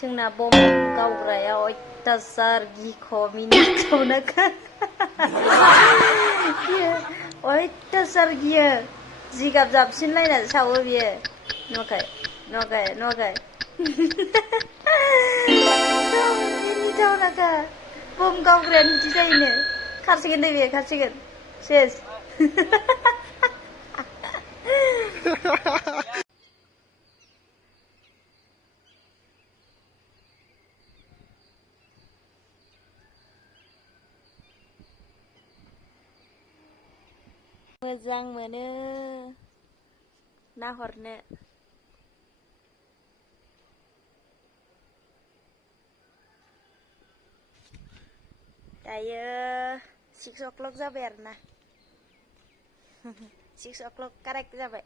जोंना बम गावग्राया अयथासार गिख' मिनिथाव नाखा अयथासार गियो जिगाब जाबसिनलायनानै सावो बियो नुवाखै नुवाखै नुवाखै मिनिथाव नाखा बम गावग्रायानो बिदि जायोनो खारसिगोन नै बेयो खारसिगोन सेस मोजां मोनो नाहरनो दायो 6 o'clock जाबाय आरोना 6 o'clock कारेक्ट जाबाय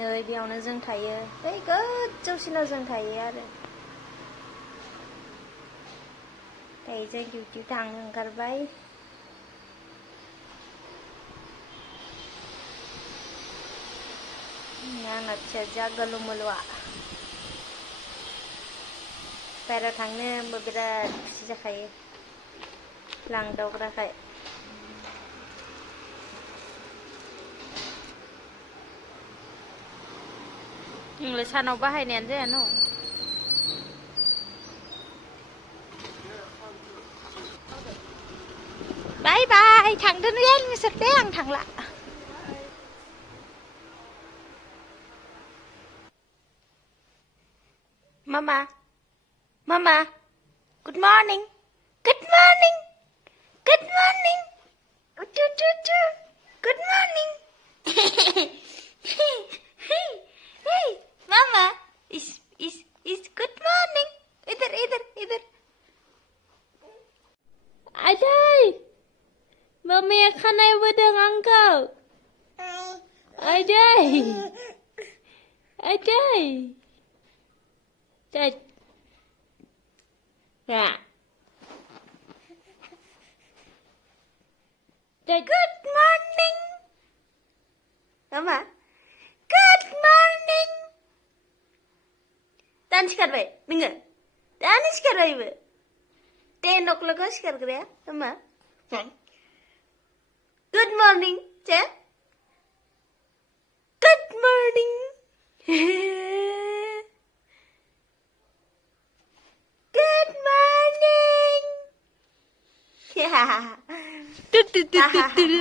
नै बेयावनो जों थायो बै गोजौसिनाव जों थायो आरो दायो जों डिउटियाव थांनो ओंखारबाय आंना फिसाजोआ गोलुमोलुआ बाहेरायाव थांनो होनबा बिराद खुसि जाखायो लांदावग्राखाय नोंलाय सानाव बाहायनायानो जाया न' बाय बाय थांदो नोलै नोंसोर दे आं थांला मामा मामा good morning good morning good morning उठु उठु उठु good morning hey mama is good morning इधर इधर इधर आदै मामाया खानाय बोदों आंखौ आदै आदै Dad. Yeah. Dad. Good morning. Mama. Good morning. Dan सिखारबाय नोङो दानो सिखारबायबो 10 o'clock सिखारग्राया Mama. Good morning. चे Good morning.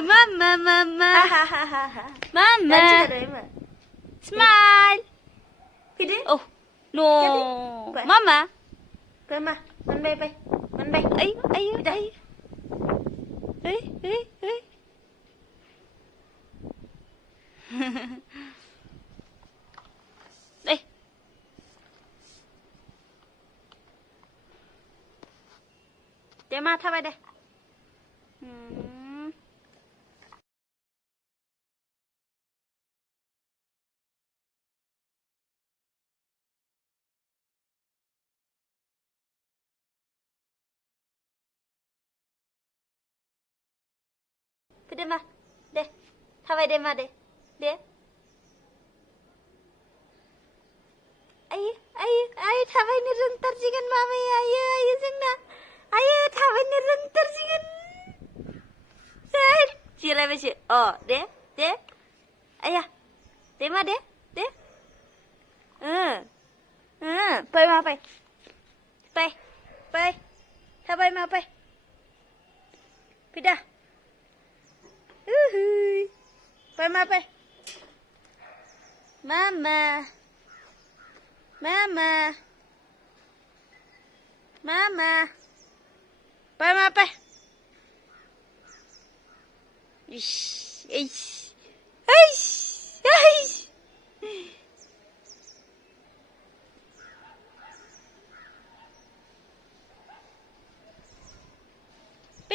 Mama, mama, mama, smile. Oh, no, mama. Mama, mana bay, mana bay. Ayo, ayo, ayo. Hey. Dia mata bay deh. Deh mah, deh, थाबाय deh mah deh, deh. Ayo थाबायनो रोंथारसिगोन मामाया आयो जोंना आयो थाबायनो रोंथारसिगोन जिरायबायसो दे आया दे मा दे फै मा फै थाबाय मा फै दा फै मा फै Mama, fai मा फै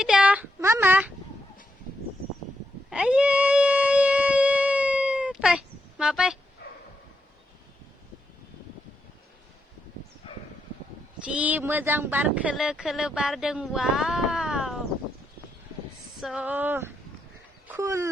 Ida, Mama. Ayo, ayo, ayo, ayo.ไปมาไปJi मोजां बार खोलो खोलो बारदों wow so cool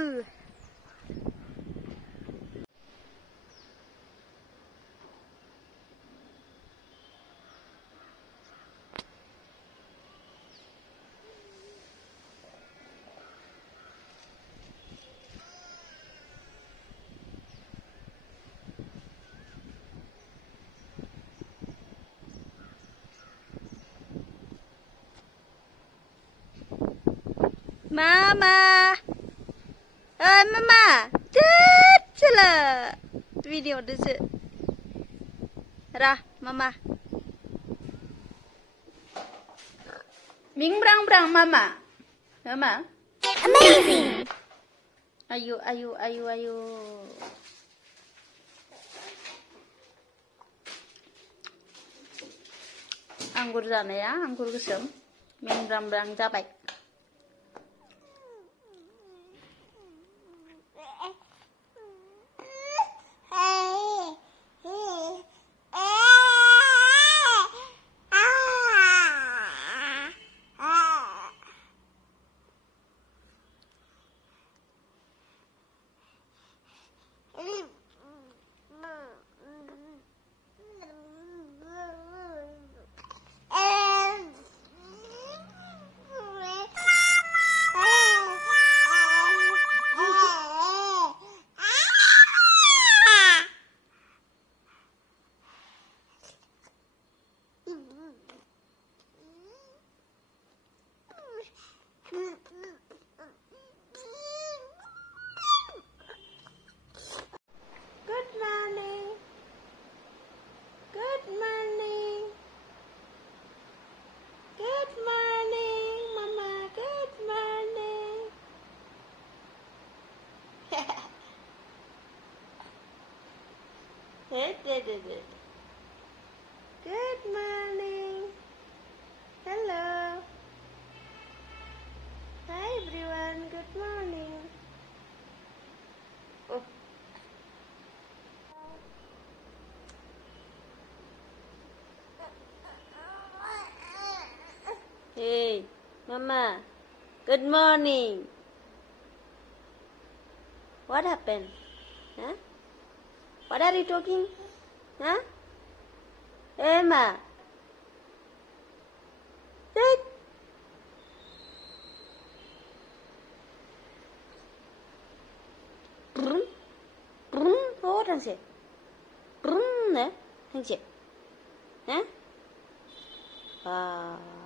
Mama Mama Tet Cila Video desi Rah Mama Bing brang brang Mama Mama Amazing Ayo ayo ayo ayo Anggur जानाया anggur गोसोम Bing brang brang जाबाय Good morning. Hello. Hi everyone. Good morning. Oh. Hey, Mama. Good morning. What happened? Huh? What are you talking? Huh? Emma. Sit. Brum. Brum. Oh, thằng chị. Brum nè. Thằng chị. Hả? Wow.